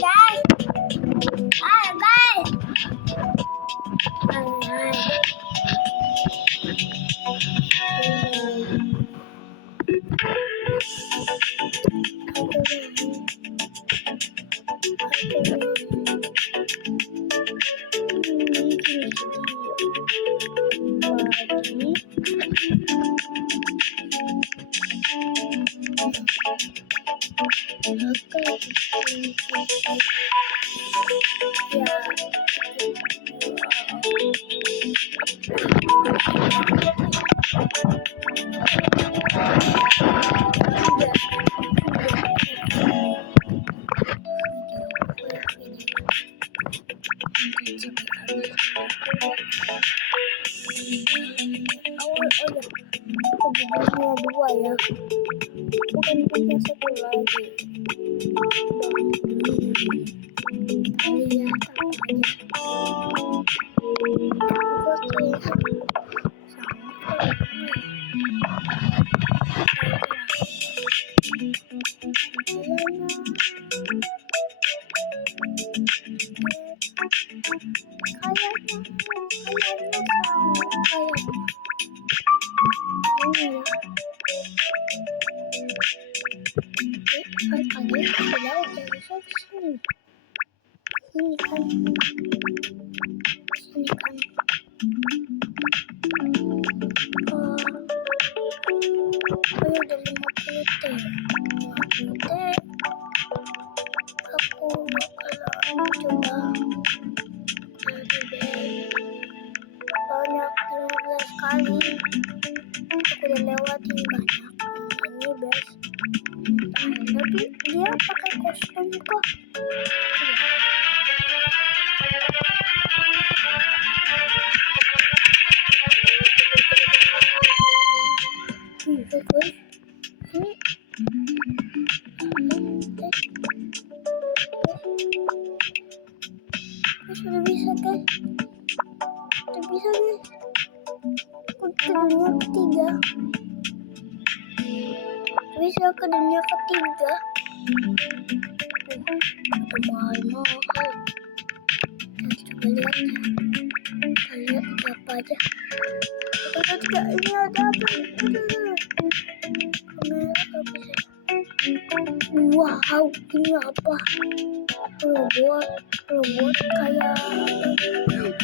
guys. Ayo guys. Ayo. Dua ya, bukan punya satu lagi. Lihat ini kan udah 50 teh aku bakalan coba banyak 15 kali aku udah lewatin banyak ini best tapi dia pakai kostum kok. Sudah bisa guys, sudah bisa guys, aku ke dunia ketiga, bisa ke dunia ketiga. Mahal-mahal, kita coba lihat ya, kita lihat apa aja. Ini ada apa? Wow, ini apa? Robot kayak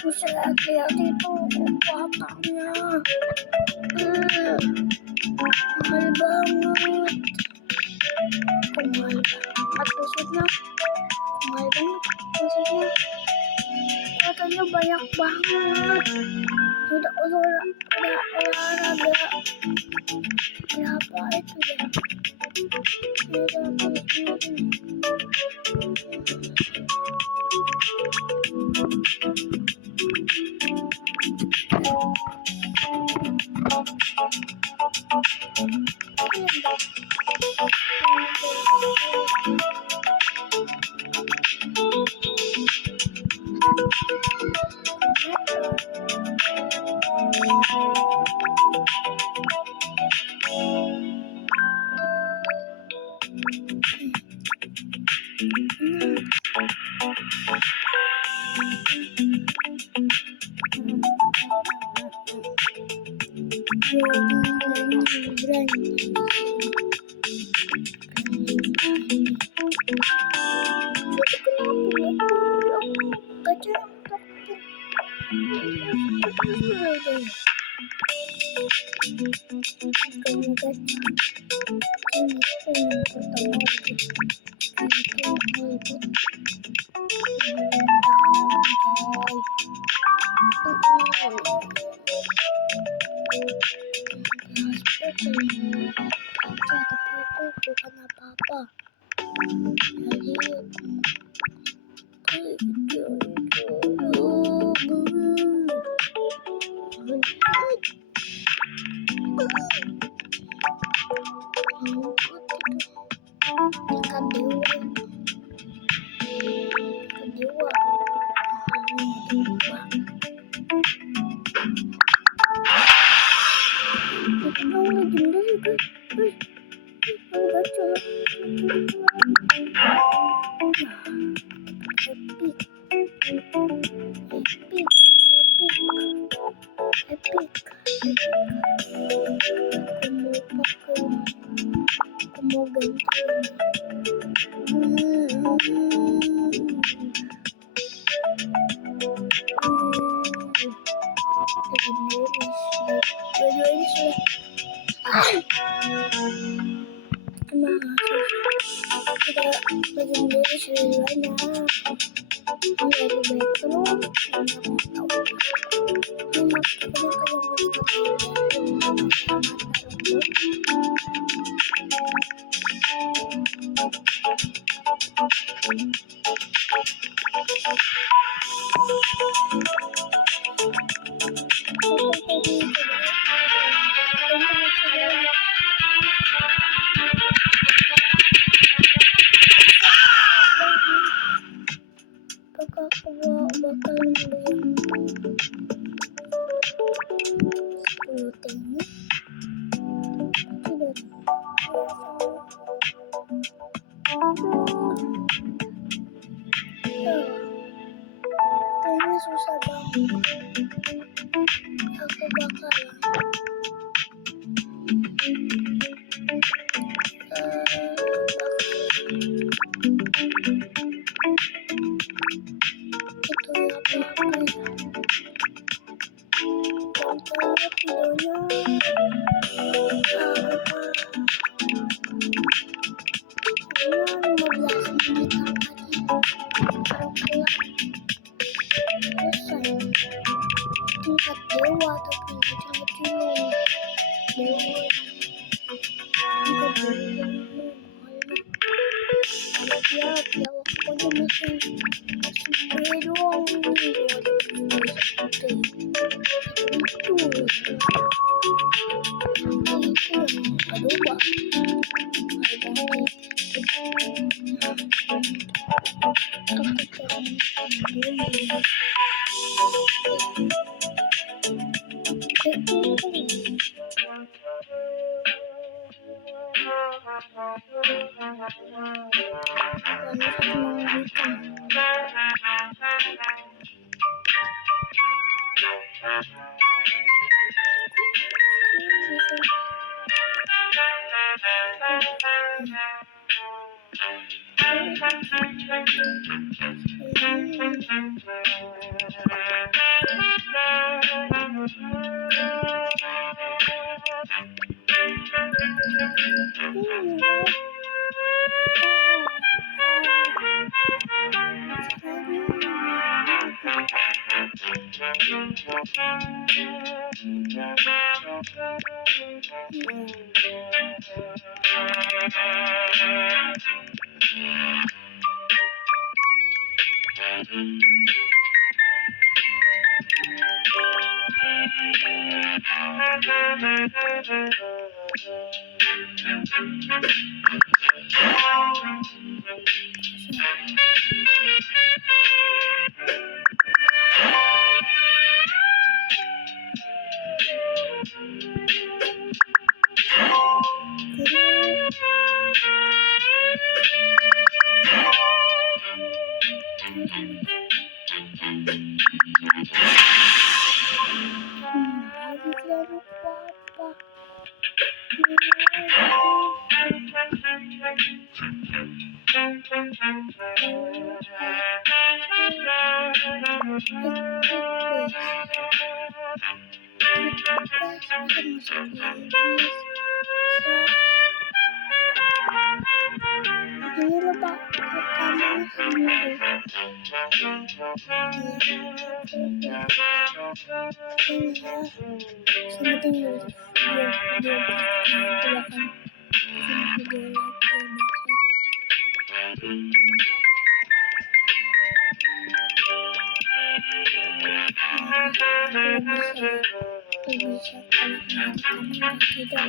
buset, lihat itu kekuatannya mahal banget. Maksudnya mahal banget, maksudnya kekuatannya banyak banget. Udah olahraga berapa itu ya? Dua-duanya sudah sudah legendary sudah dua-duanya. Ini lebih baik terus. Apakah aku bakal ngambil yang 10 teknik? Tidak. Kayaknya susah banget. Aku bakal itu apa-apa ya. Tonton videonya. Ini 15 menit lagi. Kalau kelar selesai. Tingkat dewa tapi kecil-kecil. Dewa. Tingkat dewa. Ya pokoknya masih doang ini Ini lupa rekaman segini ini ya sebutin dulu video aku akan bikin video lagi bisa kalau tidak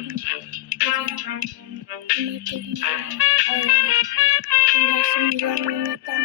udah 9 menitan.